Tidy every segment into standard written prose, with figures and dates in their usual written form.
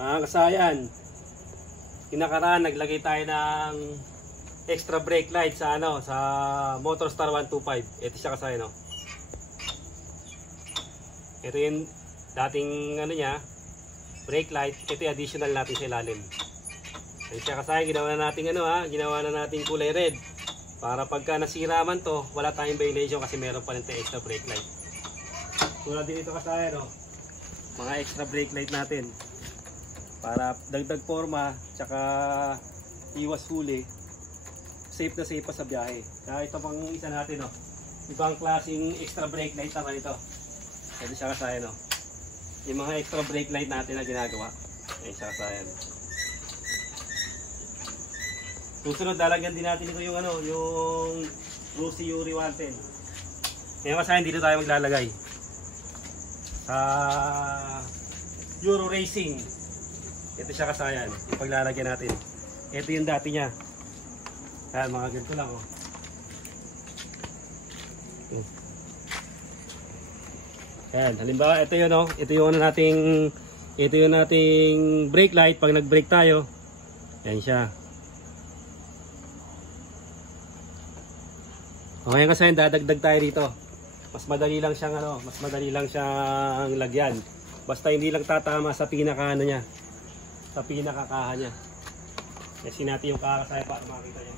Kasayan, kinakaraan naglagay tayo ng extra brake light sa sa Motorstar 125. Ito siya kasayan, no. Ito yung dating niya, brake light. Ito yung additional natin sa ilalim. Ito siya kasayan, ginawa na natin ginawa na natin kulay red. Para pagka nasira man to, wala tayong violation kasi meron pa rin tayong extra brake light. Tulad din ito kasayan, no. Mga extra brake light natin. Para dagdag forma, tsaka iwas huli, safe na safe pa sa biyahe. Kaya ito pang isa natin, no. Ibang klaseng extra brake light naman ito. Ito siya kasayan, no. Yung mga extra brake light natin na ginagawa. Ayan siya kasayan. Susunod, lalagyan din natin ito yung yung Rusi Yuri 110. Ngayon kasayan, dito tayo maglalagay. Sa Euro Racing. Ito siya kasayan, yung paglalagyan natin. Ito yung dati niya. Ayan, mga ganito lang, oh. Ayan, halimbawa, ito yun, oh. Ito yung nating brake light pag nag-brake tayo. Ayan siya. O, ngayon kasayan, dadagdag tayo dito. Mas madali lang siyang lagyan. Basta hindi lang tatama sa pinaka niya. Sa pinakakaha niya. Kasi natin yung kakasaya para makita niyo.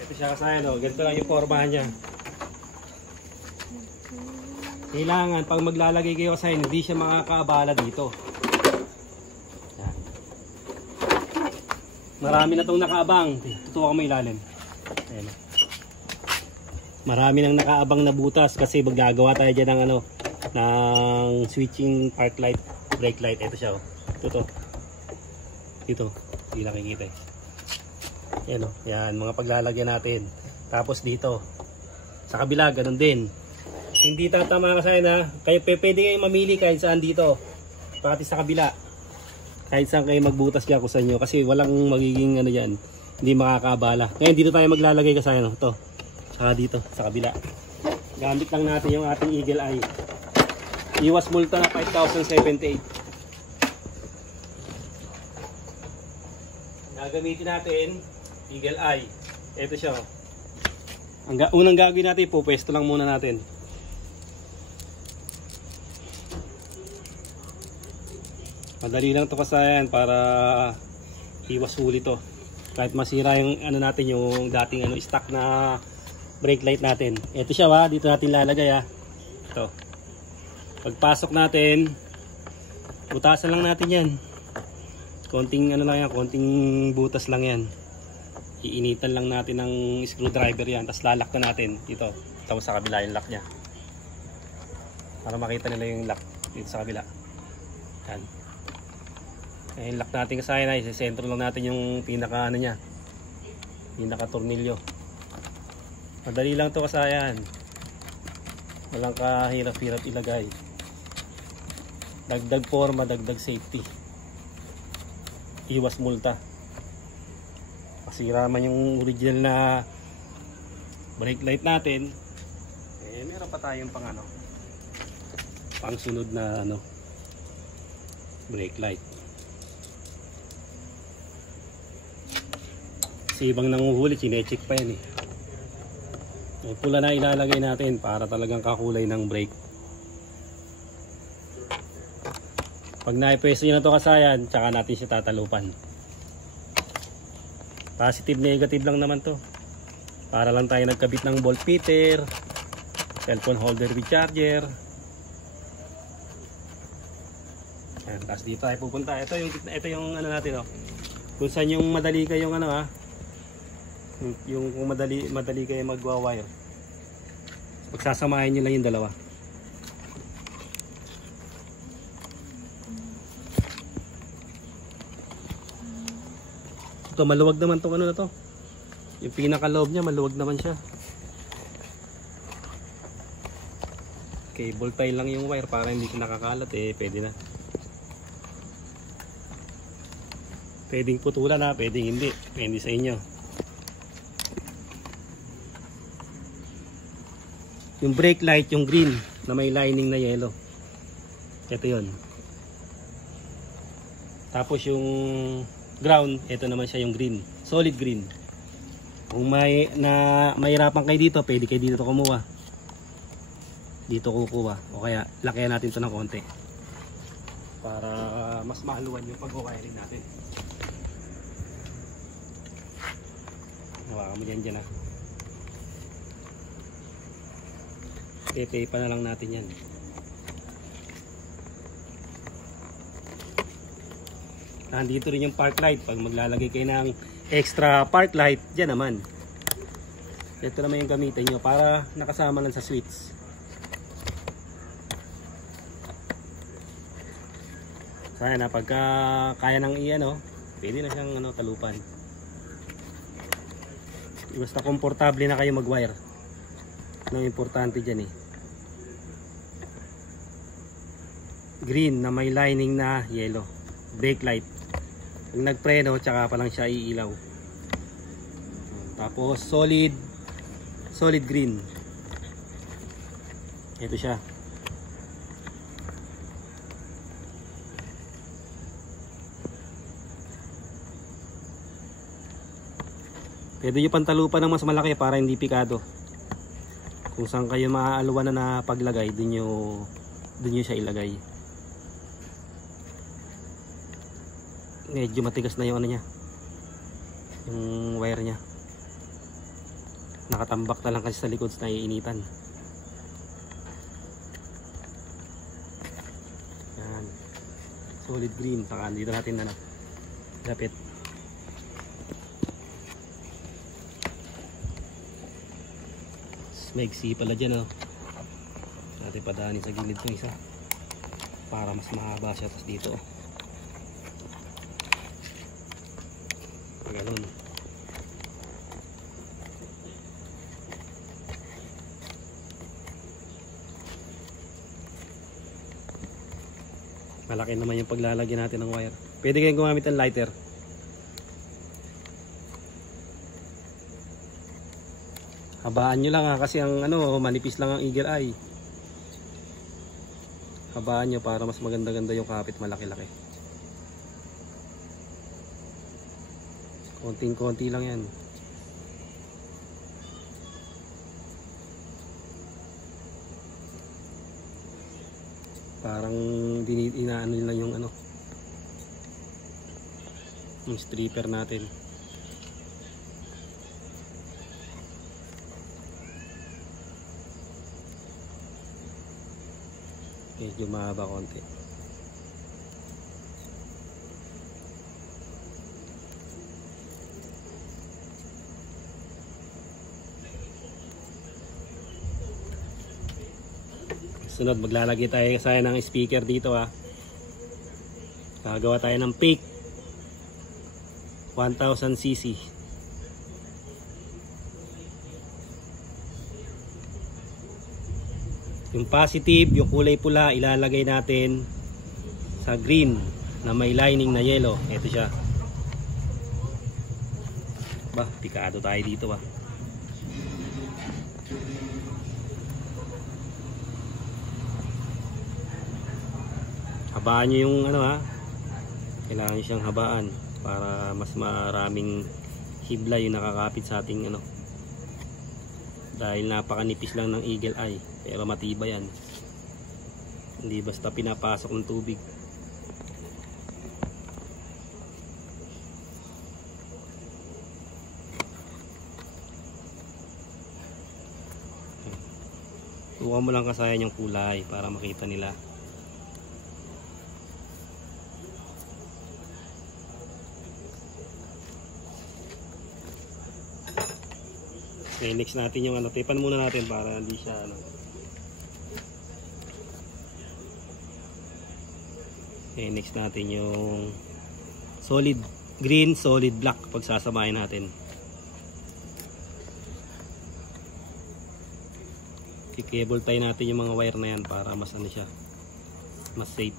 Ito siya kasaya, no? Ganito lang yung formahan niya. Kailangan pag maglalagay kayo kasaya, hindi siya makakaabala dito. Marami na itong nakaabang. Tutuwa ko may ilalim. Ayan. Marami nang nakaabang na butas kasi maggagawa tayo dyan ng ng switching park light, brake light. Ito siya, oh. Ito. Dito. Hindi nakikita eh. Ayan, oh. Yan, mga paglalagyan natin. Tapos dito. Sa kabila, ganun din. Hindi tatama kasi kayo pwede kayong mamili kahit saan dito. Pati sa kabila. Kahit saan kayo magbutas dyan kung sa inyo. Kasi walang magiging dyan. Hindi makakabala. Ngayon dito tayo maglalagay kasi ito. Saka dito sa kabila. Gamit lang natin yung ating Eagle Eye. Iwas multa na 5,078. Gagamitin natin Eagle Eye. Ito siya. Unang gagawin natin, pupwesto lang muna natin. Madali lang to kasayan para iwas huli to. Kahit masira yung natin, yung dating stock na brake light natin. Ito siya, dito natin lalagay, Ito. Pagpasok natin, butasan lang natin 'yan. Konting lang yan, konting butas lang 'yan. Iinitan lang natin ng screwdriver 'yan, tapos lalak na natin dito. Tapos sa kabila yung lock niya. Para makita nila yung lock dito sa kabila. Yan. Yung lock natin kasi isesentro lang natin yung pinaka niya. Pinaka tornilyo. Madali lang to kasayan. Walang kahirap-hirap ilagay. Dagdag forma, dagdag safety. Iwas multa. Masira man yung original na brake light natin, meron pa tayong pang sunod na brake light. Kasi ibang nanguhuli, chinecheck pa yan eh. May pula na ilalagay natin para talagang kakulay ng brake. Pag naipwesto nyo na ito kasayan, tsaka natin siya tatalupan. Positive negative lang naman to. Para lang tayo nagkabit ng bolt fitter, cellphone holder with charger. Ayan, tapos dito tayo pupunta. Ito yung natin, kung saan yung madali kayong yung kung madali kayo magwa-wire. Pagsasamahin nyo lang yung dalawa. Ito maluwag naman tong na to. Yung pinaka-loob niya maluwag naman siya. Cable tie lang yung wire para hindi nakakalat pwede na. Pwedeng putulan ha, pwedeng hindi. Depende sa inyo. Yung brake light, yung green na may lining na yellow. Ito yun. Tapos yung ground, ito naman siya yung green. Solid green. Kung mahirapan kayo dito, pwede kayo dito kumuha. Dito kukuha. O kaya, lakihan natin ito ng konti. Para mas mahaluan yung pag-wiring natin. Hawakan mo dyan ha. Pepe pa na lang natin yan. Nandito rin yung park light. Pag maglalagay kayo ng extra park light, dyan naman. Ito naman yung gamitin nyo para nakasama lang sa switch. Kaya na pagka kaya nang iyan, pwede na siyang talupan. Basta komportable na kayo mag-wire. Ang importante dyan green na may lining na yellow. Brake light. Pag nagpreno, tsaka pa lang siya iilaw. Tapos solid green. Ito siya. Pwede nyo pantalupan ng mas malaki para hindi pikado. Kung saan kayo maaaluan na paglagay, dun nyo siya ilagay. Medyo matigas na yung niya, yung wire nya. Nakatambak na lang kasi sa likod na iinitan. Yan. Solid green. Saka dito natin na lapit. Maigsi pala dyan natin padaanin sa gilid ng isa para mas mahaba siya. Tapos dito ganun. Malaki naman yung paglalagyan natin ng wire. Pwede kayong gumamit ng lighter. Habaan nyo lang kasi ang manipis lang ang eagle eye. Habaan nyo para mas maganda-ganda yung kapit, malaki-laki. Konting-konti lang yan. Parang inaano lang yung yung stripper natin. Medyo mahaba konti. Sunod, maglalagay tayo ng speaker dito Gagawa tayo ng fake 1000cc. Yung positive, yung kulay pula, ilalagay natin sa green na may lining na yellow. Ito siya. Pikado tayo dito Habaan nyo yung kailangan nyo siyang habaan para mas maraming hibla yung nakakapit sa ating dahil napakanipis lang ng eagle eye pero matibay yan, hindi basta pinapasok ng tubig. Tuwa mo lang kasayan yung kulay para makita nila. Okay, next natin yung tapan muna natin para hindi siya Okay, next natin yung solid green, solid black pagsasamahin natin. I-cable tie natin yung mga wire na yan para mas siya, mas safe.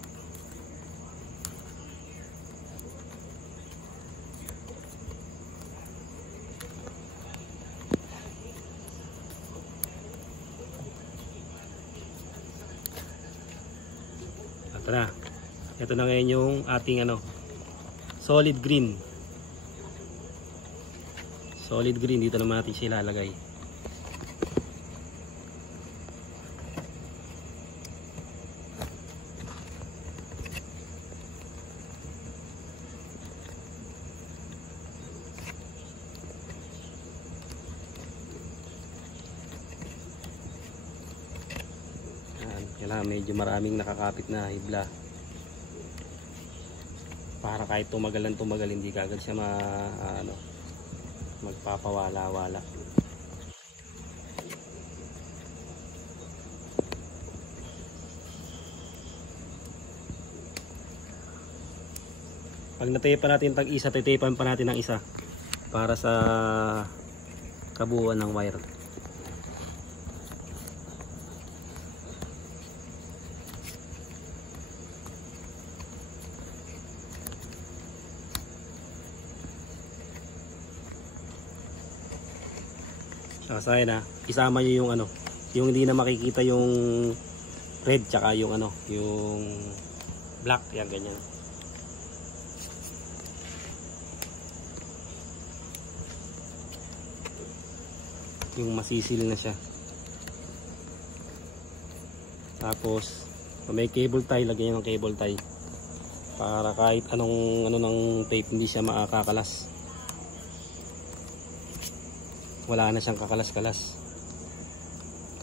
Ito na ngayon yung ating ano, solid green. Solid green, dito naman natin siya ilalagay. Kailangan medyo maraming nakakapit na hibla para kahit tumagal hindi kagad siya magpapawala-wala. Pag natepan natin tag-isa, titepan pa natin ng isa para sa kabuuan ng wire. Saka na isama nyo yung ano, yung hindi na makikita yung red tsaka yung ano, yung black, yan ganyan. Yung masisil na siya. Tapos kung may cable tie, lagyan nyo ng cable tie para kahit anong ano ng tape hindi siya makakalas. Wala na siyang kakalas-kalas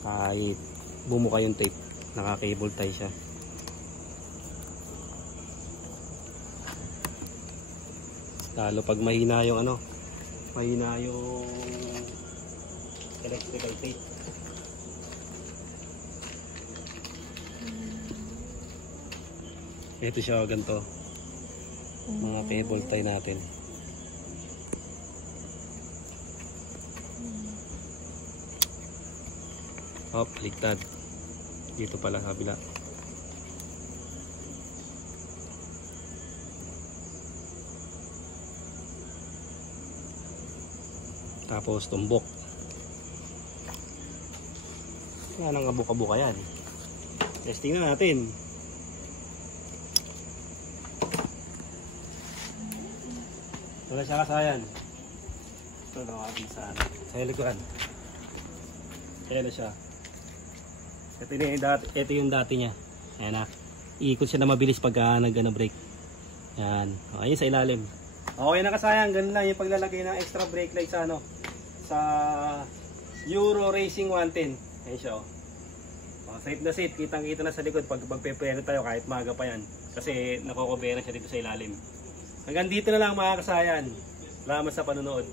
kahit bumuka yung tape, naka-cable tie siya. Lalo pag mahina yung ano, mahina yung electrical tape. Ito siya, ganito mga cable tie natin. Hop, ligtad. Dito pala sa kabila. Tapos tumbok. Yan ang kabuka-buka yan. Testing na natin. Wala siya kasayan. Ito na ating sa likuran. Ayan na siya. Ito yung dati niya. Ayan na. Iikot siya na mabilis pagka nag-brake. Ayan. Ayan sa ilalim. Okay na kasayang. Ganun lang yung paglalagay ng extra brake light sa ano, sa Euro Racing 110. Ayan siya. Safe na safe. Kitang kita na sa likod pag magpe-preno tayo kahit maaga pa yan. Kasi nakokobera siya dito sa ilalim. Hanggang dito na lang mga kasayan. Salamat sa panonood.